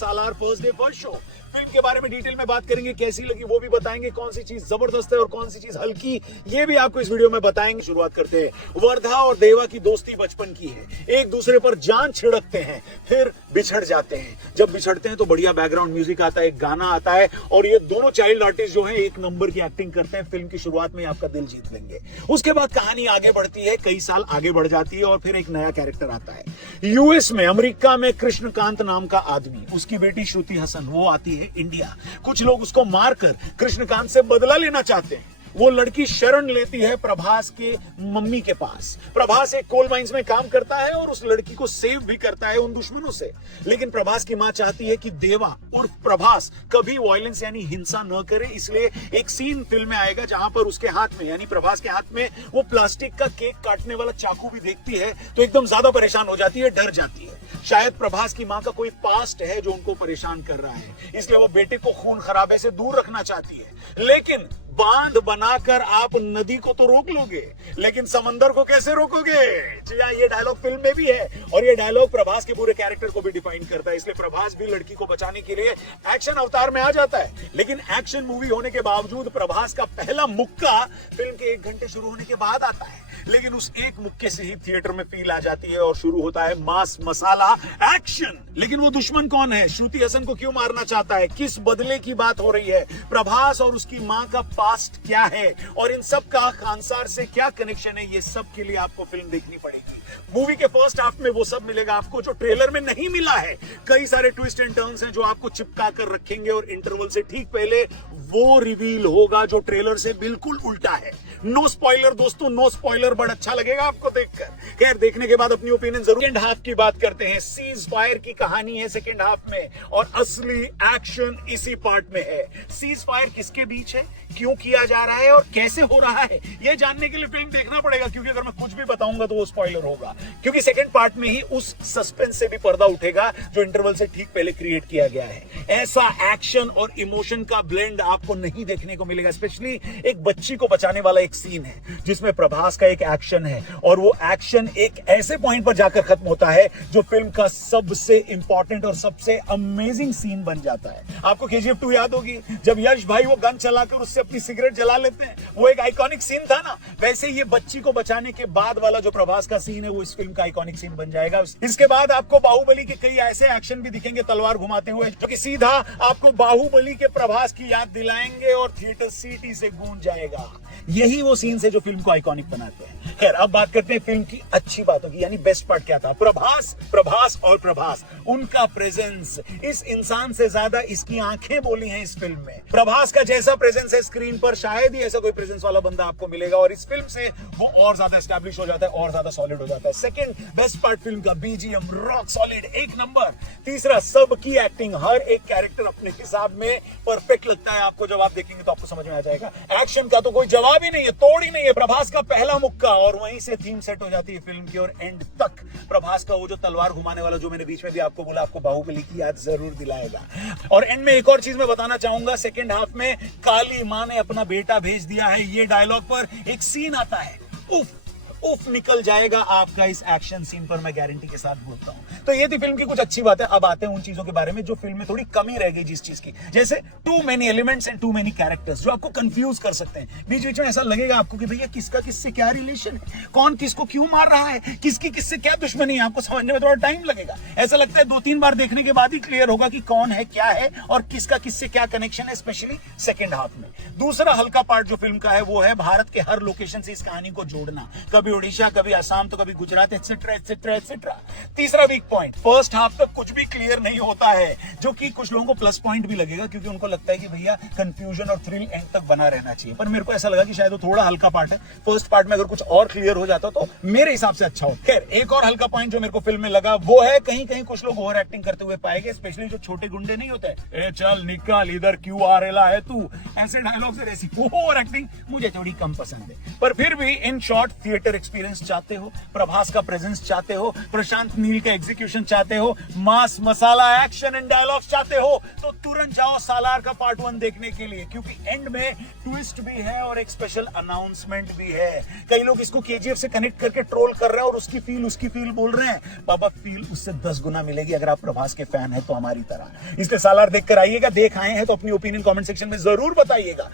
सालार first day first show. Film के बारे में डिटेल में बात करेंगे, कैसी लगी वो भी बताएंगे, कौन सी चीज जबरदस्त है और कौन सी चीज हल्की ये भी आपको इस वीडियो में बताएंगे। शुरुआत करते हैं। वर्धा और देवा की दोस्ती बचपन की है, एक दूसरे पर जान छिड़कते हैं, फिर बिछड़ जाते हैं। जब बिछड़ते हैं तो बढ़िया बैकग्राउंड म्यूजिक आता है, एक गाना आता है और ये दोनों चाइल्ड आर्टिस्ट जो हैं एक नंबर की एक्टिंग करते हैं। फिल्म की शुरुआत में आपका दिल जीत लेंगे। उसके बाद कहानी आगे बढ़ती है, कई साल आगे बढ़ जाती है और फिर एक नया कैरेक्टर आता है। यूएस में, अमेरिका में कृष्णकांत नाम का आदमी, उसकी बेटी श्रुति हसन, वो आती है इंडिया। कुछ लोग उसको मारकर कृष्णकांत से बदला लेना चाहते हैं। वो लड़की शरण लेती है प्रभास के मम्मी के पास। प्रभास एक कोल माइंस में काम करता है और उस लड़की को सेव भी करता है उन दुश्मनों से। लेकिन प्रभास की मां चाहती है कि देवा उर्फ प्रभास कभी वायलेंस यानी हिंसा न करे, इसलिए एक सीन फिल्म में आएगा जहां पर उसके हाथ में यानी प्रभास के हाथ में वो प्लास्टिक का केक काटने वाला चाकू भी देखती है तो एकदम ज्यादा परेशान हो जाती है, डर जाती है। शायद प्रभास की मां का कोई पास्ट है जो उनको परेशान कर रहा है, इसलिए वो बेटे को खून खराबे से दूर रखना चाहती है। लेकिन बांध बनाकर आप नदी को तो रोक लोगे, लेकिन समंदर को कैसे रोकोगे? जी हाँ, ये डायलॉग फिल्म में भी है और ये डायलॉग प्रभास के पूरे कैरेक्टर को भी डिफाइन करता है। इसलिए प्रभास भी लड़की को बचाने के लिए एक्शन अवतार में आ जाता है। लेकिन एक्शन मूवी होने के बावजूद प्रभास का पहला मुक्का फिल्म के 1 घंटे शुरू होने के बाद आता है। लेकिन उस एक मुक्के से ही थिएटर में फील आ जाती है और शुरू होता है मास मसाला एक्शन। लेकिन वो दुश्मन कौन है? श्रुति हसन को क्यों मारना चाहता है? किस बदले की बात हो रही है? प्रभास और उसकी मां का पास्ट क्या है और इन सब का खानसार से क्या कनेक्शन है? ये सब के लिए आपको फिल्म देखनी पड़ेगी। मूवी के फर्स्ट हाफ में वो सब मिलेगा आपको जो ट्रेलर में नहीं मिला है। कई सारे ट्विस्ट एंड टर्न्स हैं जो आपको चिपका कर रखेंगे और इंटरवल से ठीक पहले वो रिवील होगा जो ट्रेलर से बिल्कुल उल्टा है। नो स्पॉइलर दोस्तों, नो स्पॉइलर, बड़ा अच्छा लगेगा आपको देखकर। खैर, देखने के बाद अपनी ओपिनियन जरूर। सेकंड हाफ की बात करते हैं। सीज फायर की कहानी है सेकंड हाफ में और असली एक्शन इसी पार्ट में है। सीज फायर किसके बीच है, क्यों किया जा रहा है और कैसे हो रहा है, यह जानने के लिए फिल्म देखना पड़ेगा, क्योंकि अगर मैं कुछ भी बताऊंगा तो वो स्पॉइलर होगा। क्योंकि सेकंड पार्ट में ही उस सस्पेंस से भी पर्दा उठेगा जो इंटरवल से ठीक पहले क्रिएट किया गया है। ऐसा एक्शन और इमोशन का ब्लेंड आपको नहीं देखने को मिलेगा। स्पेशली एक बच्ची को बचाने वाला एक सीन है जिसमें प्रभास का एक एक्शन है और वो एक्शन एक ऐसे पॉइंट पर जाकर खत्म होता है जो फिल्म का सबसे इंपॉर्टेंट और सबसे अमेजिंग सीन बन जाता है। आपको KGF 2 याद होगी, जब यश भाई वो गन चलाकर उससे अपनी सिगरेट जला लेते हैं, वो एक आइकॉनिक सीन था ना। वैसे ये बच्ची को बचाने के बाद वाला जो प्रभास का सीन है वो इस फिल्म का आइकॉनिक सीन बन जाएगा। इसके बाद आपको बाहुबली के कई ऐसे एक्शन भी दिखेंगे तलवार घुमाते हुए जो कि सीधा आपको बाहुबली के प्रभास की याद दिलाएंगे और थिएटर सीटी से गूंज जाएगा। यही वो सीन्स है जो फिल्म को आइकॉनिक बनाते हैं। खैर, अब बात करते हैं फिल्म की अच्छी बातों की, यानी बेस्ट पार्ट क्या था। प्रभास और प्रभास, उनका प्रेजेंस। इस इंसान से ज्यादा इसकी आंखें बोली हैं इस फिल्म में। प्रभास का जैसा प्रेजेंस है स्क्रीन पर शायद ही ऐसा कोई प्रेजेंस वाला बंदा आपको मिलेगा और इस फिल्म से वो और ज्यादा एस्टैब्लिश हो जाता है और ज्यादा सॉलिड हो जाता है। सेकंड बेस्ट पार्ट फिल्म का BGM, रॉक सॉलिड, एक नंबर। तीसरा, सबकी एक्टिंग, हर एक कैरेक्टर अपने हिसाब में परफेक्ट लगता है आपको। जब आप देखेंगे तो आपको समझ में आ जाएगा। एक्शन का तो कोई जवाब ही नहीं है, तोड़ ही नहीं है। प्रभास का पहला मुक्का और वहीं से थीम सेट हो जाती है फिल्म की और एंड तक प्रभास का वो जो तलवार घुमाने वाला जो मैंने बीच में भी आपको बोला, आपको बाहुबली की याद जरूर दिलाएगा। और एंड में एक और चीज मैं बताना चाहूंगा, सेकंड हाफ में काली मां ने अपना बेटा भेज दिया है, ये डायलॉग पर एक सीन आता है, उफ उफ निकल जाएगा आपका इस एक्शन सीन पर, मैं गारंटी के साथ बोलता हूं। तो ये थी फिल्म की कुछ अच्छी बातें। अब आते हैं उन चीजों के बारे में जो फिल्म में थोड़ी कमी रह गई जिस चीज की, जैसे too many elements and too many characters जो आपको कंफ्यूज कर सकते हैं। बीच बीच में ऐसा लगेगा आपको कि भैया किसका किससे क्या रिलेशन है, कौन किसको क्यों मार रहा है, किसकी किससे क्या दुश्मनी है, आपको समझने में थोड़ा टाइम लगेगा। ऐसा लगता है 2-3 बार देखने के बाद ही क्लियर होगा कि कौन है, क्या है और किसका किससे क्या कनेक्शन है, स्पेशली सेकेंड हाफ में। दूसरा हल्का पार्ट जो फिल्म का है वो है भारत के हर लोकेशन से इस कहानी को जोड़ना, कभी उड़ीसा, कभी असम, तो कभी गुजरात, एक्सेट्रा एक्सेट्रा एक्सेट्रा। तीसरा वीक पॉइंट, फर्स्ट हाफ तक कुछ भी क्लियर नहीं होता है, जो कि कुछ लोगों को प्लस पॉइंट भी लगेगा क्योंकि उनको लगता है कि भैया कंफ्यूजन और थ्रिल एंड तक बना रहना चाहिए। पर मेरे को ऐसा लगा कि शायद वो थोड़ा हल्का पार्ट है। फर्स्ट पार्ट में अगर कुछ और क्लियर हो जाता तो मेरे हिसाब से अच्छा हो। खैर, एक और हल्का पॉइंट जो मेरे को फिल्म में लगा वो है कहीं कहीं कुछ लोग ओवर एक्टिंग करते हुए पाए गए, स्पेशली जो छोटे गुंडे नहीं होते, ए चल निकल इधर क्यों आ रेला है तू, ऐसे डायलॉग से ऐसी ओवर एक्टिंग मुझे थोड़ी कम पसंद है। पर फिर भी इन शॉर्ट थिएटर एक्सपीरियंस चाहते हो, प्रभास का प्रेजेंस चाहते हो, प्रशांत नील का एग्जीक्यूशन चाहते हो, मास मसाला एक्शन एंड डायलॉग्स चाहते हो, तो तुरंत जाओ सालार का पार्ट 1 देखने के लिए, क्योंकि एंड में ट्विस्ट भी है और एक स्पेशल अनाउंसमेंट भी है। कई लोग इसको केजीएफ से कनेक्ट करके ट्रोल कर रहे हैं और उसकी फील बोल रहे हैं। बाबा फील उससे 10 गुना मिलेगी अगर आप प्रभास के फैन है तो हमारी तरह। इसलिए सालार देखकर आइएगा। देख आए हैं तो अपनी ओपिनियन कमेंट सेक्शन में जरूर बताइएगा।